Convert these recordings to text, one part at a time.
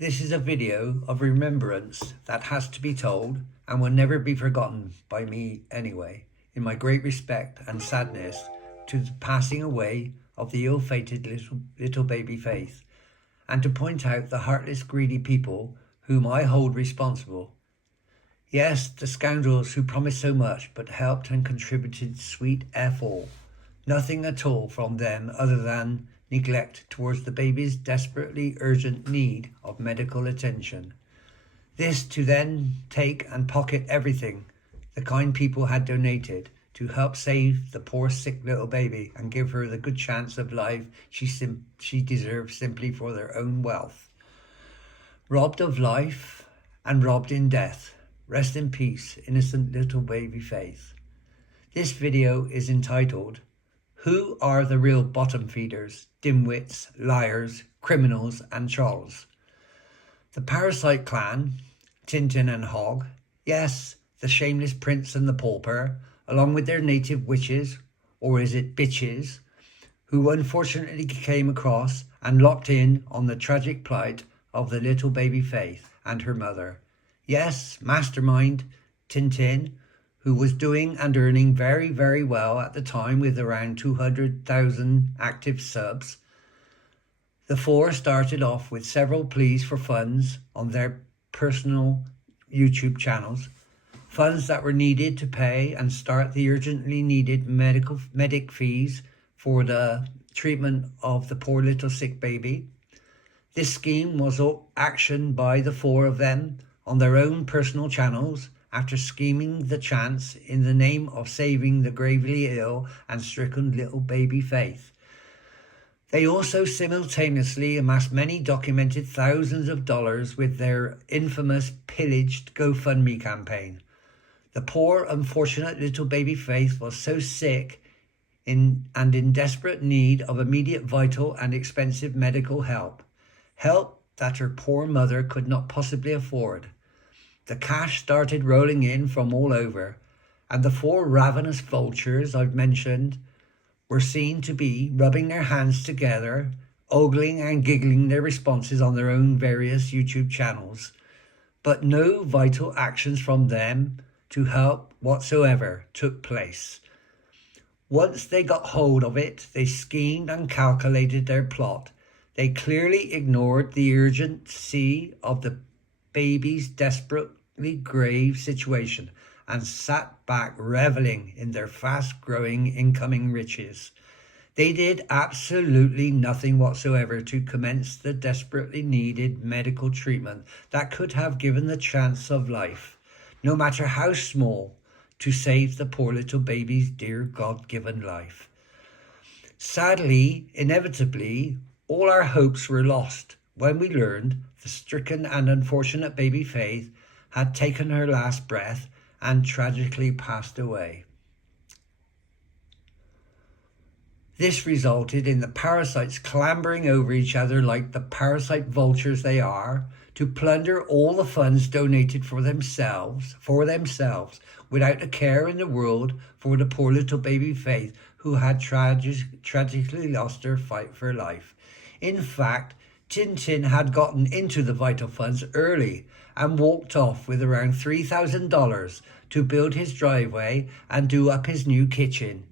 This is a video of remembrance that has to be told and will never be forgotten by me anyway, in my great respect and sadness to the passing away of the ill-fated little baby Faith, and to point out the heartless, greedy people whom I hold responsible. Yes, the scoundrels who promised so much but helped and contributed sweet F all. Nothing at all from them other than neglect towards the baby's desperately urgent need of medical attention. This to then take and pocket everything the kind people had donated to help save the poor sick little baby and give her the good chance of life she deserved simply for their own wealth. Robbed of life and robbed in death. Rest in peace, innocent little baby Faith. This video is entitled, Who are the real bottom feeders, dimwits, liars, criminals and trolls? The parasite clan, Tintin and Hog, yes, the shameless prince and the pauper, along with their native witches, or is it bitches, who unfortunately came across and locked in on the tragic plight of the little baby Faith and her mother. Yes, mastermind Tintin, who was doing and earning very, very well at the time with around 200,000 active subs. The four started off with several pleas for funds on their personal YouTube channels, funds that were needed to pay and start the urgently needed medic fees for the treatment of the poor little sick baby. This scheme was actioned by the four of them on their own personal channels after scheming the chance in the name of saving the gravely ill and stricken little baby Faith. They also simultaneously amassed many documented thousands of dollars with their infamous pillaged GoFundMe campaign. The poor, unfortunate little baby Faith was so sick and in desperate need of immediate vital and expensive medical help that her poor mother could not possibly afford. The cash started rolling in from all over, and the four ravenous vultures I've mentioned were seen to be rubbing their hands together, ogling and giggling their responses on their own various YouTube channels. But no vital actions from them to help whatsoever took place. Once they got hold of it, they schemed and calculated their plot. They clearly ignored the urgency of the baby's desperately grave situation and sat back reveling in their fast-growing incoming riches. They did absolutely nothing whatsoever to commence the desperately needed medical treatment that could have given the chance of life, no matter how small, to save the poor little baby's dear God-given life. Sadly, inevitably, all our hopes were lost when we learned the stricken and unfortunate baby Faith had taken her last breath and tragically passed away. This resulted in the parasites clambering over each other like the parasite vultures they are, to plunder all the funds donated for themselves, without a care in the world for the poor little baby Faith who had tragically lost her fight for life. In fact, Tintin had gotten into the vital funds early and walked off with around $3,000 to build his driveway and do up his new kitchen.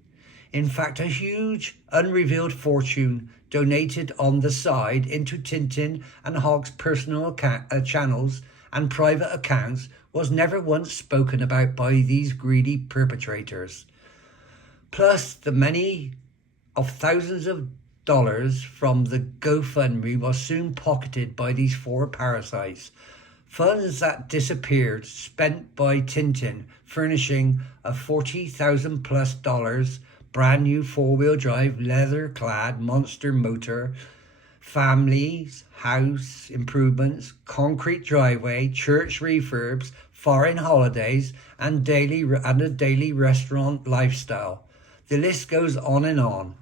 In fact, a huge unrevealed fortune donated on the side into Tintin and Hog's personal channels and private accounts was never once spoken about by these greedy perpetrators. Plus, the many of thousands of dollars from the GoFundMe was soon pocketed by these four parasites. Funds that disappeared, spent by Tintin furnishing a $40,000 plus brand new four-wheel drive, leather-clad monster motor, families, house improvements, concrete driveway, church refurbs, foreign holidays, and a daily restaurant lifestyle. The list goes on and on.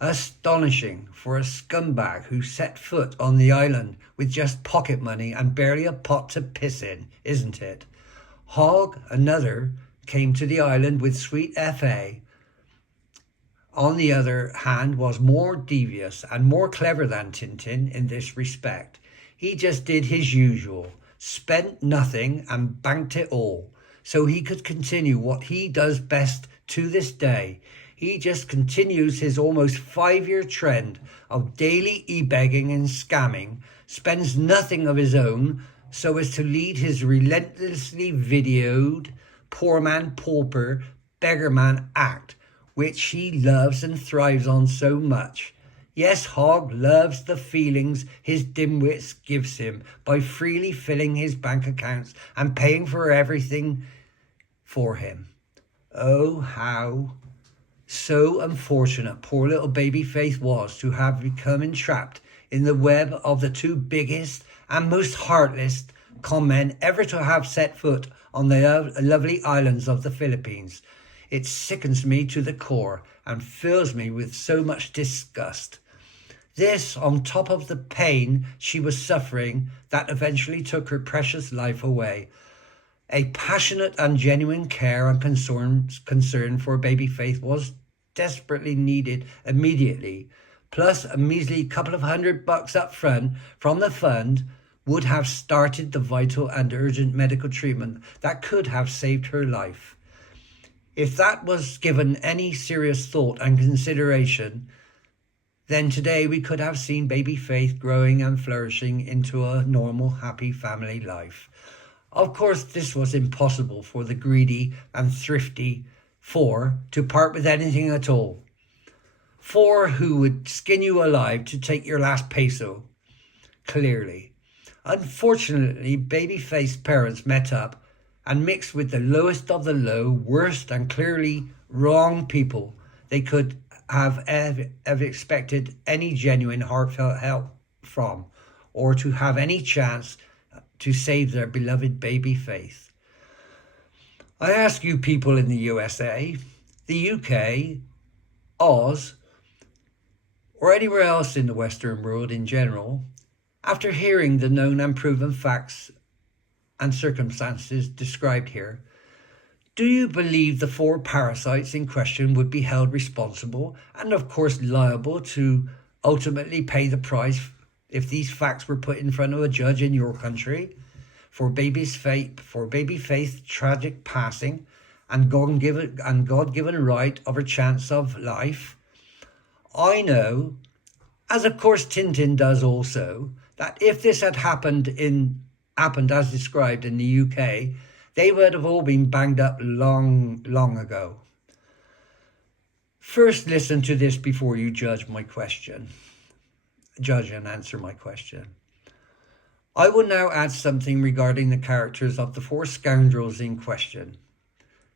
Astonishing for a scumbag who set foot on the island with just pocket money and barely a pot to piss in, isn't it? Hog, another, came to the island with sweet FA. On the other hand, was more devious and more clever than Tintin in this respect. He just did his usual, spent nothing and banked it all, so he could continue what he does best to this day. He just continues his almost 5-year trend of daily e-begging and scamming, spends nothing of his own so as to lead his relentlessly videoed poor man pauper beggar man act, which he loves and thrives on so much. Yes, Hogg loves the feelings his dimwits gives him by freely filling his bank accounts and paying for everything for him. Oh, how so unfortunate poor little baby Faith was to have become entrapped in the web of the two biggest and most heartless con men ever to have set foot on the lovely islands of the Philippines. It sickens me to the core and fills me with so much disgust. This on top of the pain she was suffering that eventually took her precious life away. A passionate and genuine care and concern for baby Faith was desperately needed immediately. Plus a measly couple of $100 up front from the fund would have started the vital and urgent medical treatment that could have saved her life. If that was given any serious thought and consideration, then today we could have seen baby Faith growing and flourishing into a normal, happy family life. Of course, this was impossible for the greedy and thrifty four to part with anything at all. Four who would skin you alive to take your last peso, clearly. Unfortunately, baby Faith's parents met up and mixed with the lowest of the low, worst and clearly wrong people they could have ever expected any genuine heartfelt help from, or to have any chance to save their beloved baby Faith. I ask you people in the USA, the UK, Oz, or anywhere else in the Western world in general, after hearing the known and proven facts and circumstances described here, do you believe the 4 parasites in question would be held responsible and of course liable to ultimately pay the price if these facts were put in front of a judge in your country for baby Faith's tragic passing and God-given right of her chance of life? I know, as of course Tintin does also, that if this had happened as described in the UK, they would have all been banged up long ago. First, listen to this before you judge and answer my question. I will now add something regarding the characters of the 4 scoundrels in question.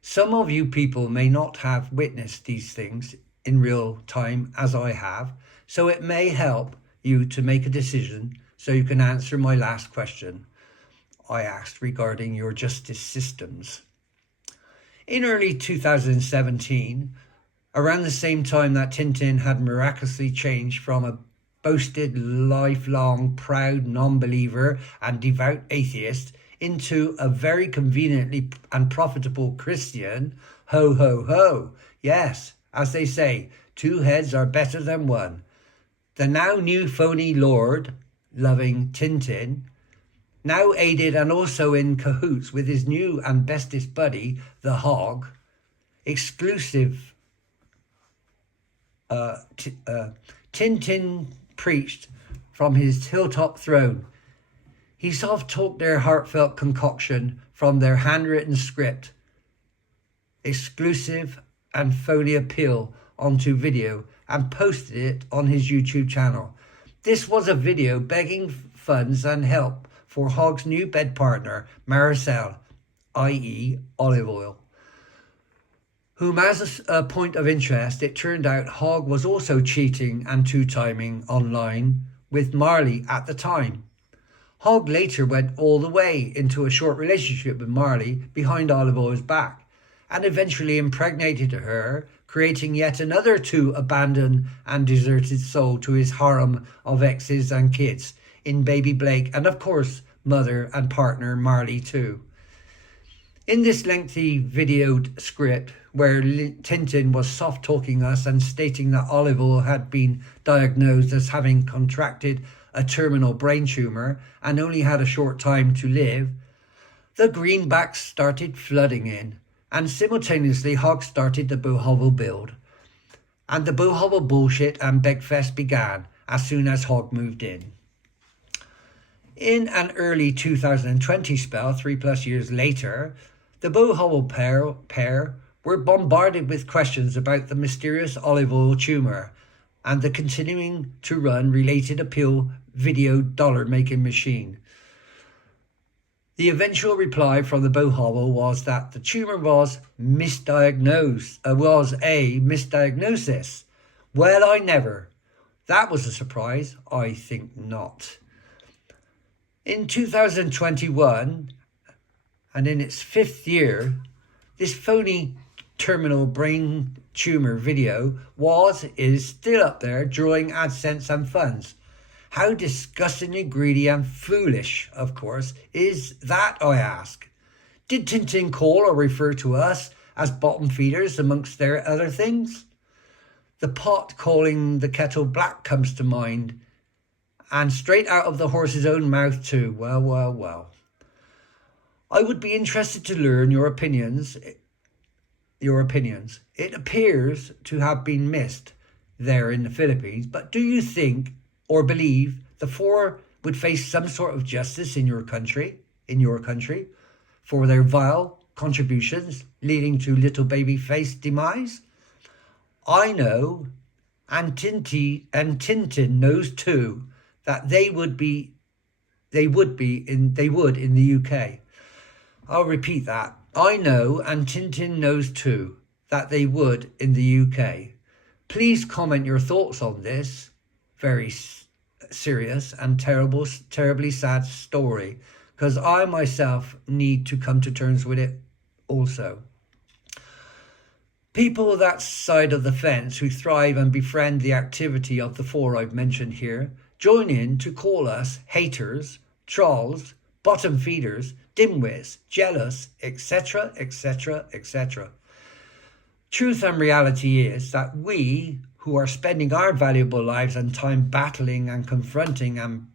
Some of you people may not have witnessed these things in real time as I have, so it may help you to make a decision so you can answer my last question I asked regarding your justice systems. In early 2017, around the same time that Tintin had miraculously changed from a boasted lifelong proud non-believer and devout atheist into a very conveniently and profitable Christian, ho ho ho, yes, as they say, 2 heads are better than one. The now new phony Lord loving Tintin, now aided and also in cahoots with his new and bestest buddy, the Hog, exclusive Tintin preached from his hilltop throne. He soft-talked their heartfelt concoction from their handwritten script, exclusive and phony appeal onto video and posted it on his YouTube channel. This was a video begging funds and help for Hogg's new bed partner, Maricel, i.e. olive oil, whom as a point of interest, it turned out Hogg was also cheating and two-timing online with Marley at the time. Hogg later went all the way into a short relationship with Marley behind olive oil's back and eventually impregnated her, creating yet another 2 abandoned and deserted soul to his harem of exes and kids in baby Blake and of course mother and partner Marley too. In this lengthy videoed script where Tintin was soft talking us and stating that olive oil had been diagnosed as having contracted a terminal brain tumour and only had a short time to live, the greenbacks started flooding in, and simultaneously hogs started the boo-hobble build. And the boo-hobble bullshit and begfest began as soon as hog moved in. In an early 2020 spell, 3+ years later, the boo-hobble pair were bombarded with questions about the mysterious olive oil tumour and the continuing to run related appeal video dollar-making machine. The eventual reply from the boo-hobble was that the tumour was a misdiagnosis. Well, I never. That was a surprise. I think not. In 2021, and in its 5th year, this phony terminal brain tumour video is still up there drawing AdSense and funds. How disgustingly greedy and foolish, of course, is that, I ask? Did Tintin call or refer to us as bottom feeders amongst their other things? The pot calling the kettle black comes to mind, and straight out of the horse's own mouth too. Well. I would be interested to learn your opinions. It appears to have been missed there in the Philippines, but do you think or believe the four would face some sort of justice in your country, for their vile contributions leading to little baby face demise? I know, and Tintin knows too, that they would in the UK. I'll repeat that. I know, and Tintin knows too, that they would in the UK. Please comment your thoughts on this very serious and terribly sad story, because I myself need to come to terms with it also. People that side of the fence who thrive and befriend the activity of the four I've mentioned here join in to call us haters, trolls, bottom feeders, dimwits, jealous, etc., etc., etc. Truth and reality is that we, who are spending our valuable lives and time battling, confronting and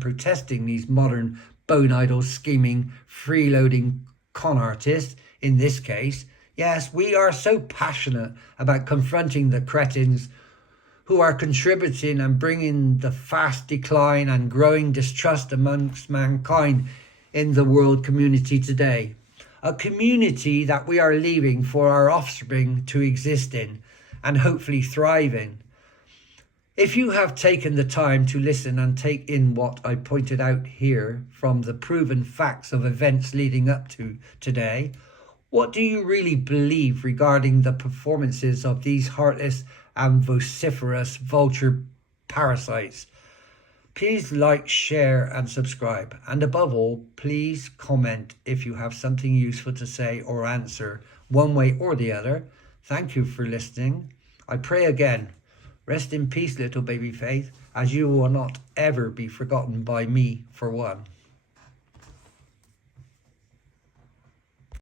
protesting these modern bone idle scheming, freeloading con artists, in this case, yes, we are so passionate about confronting the cretins who are contributing and bringing the fast decline and growing distrust amongst mankind in the world community today. A community that we are leaving for our offspring to exist in and hopefully thrive in. If you have taken the time to listen and take in what I pointed out here from the proven facts of events leading up to today, what do you really believe regarding the performances of these heartless and vociferous vulture parasites? Please like, share and subscribe. And above all, please comment if you have something useful to say or answer one way or the other. Thank you for listening. I pray again, rest in peace, little baby Faith, as you will not ever be forgotten by me for one.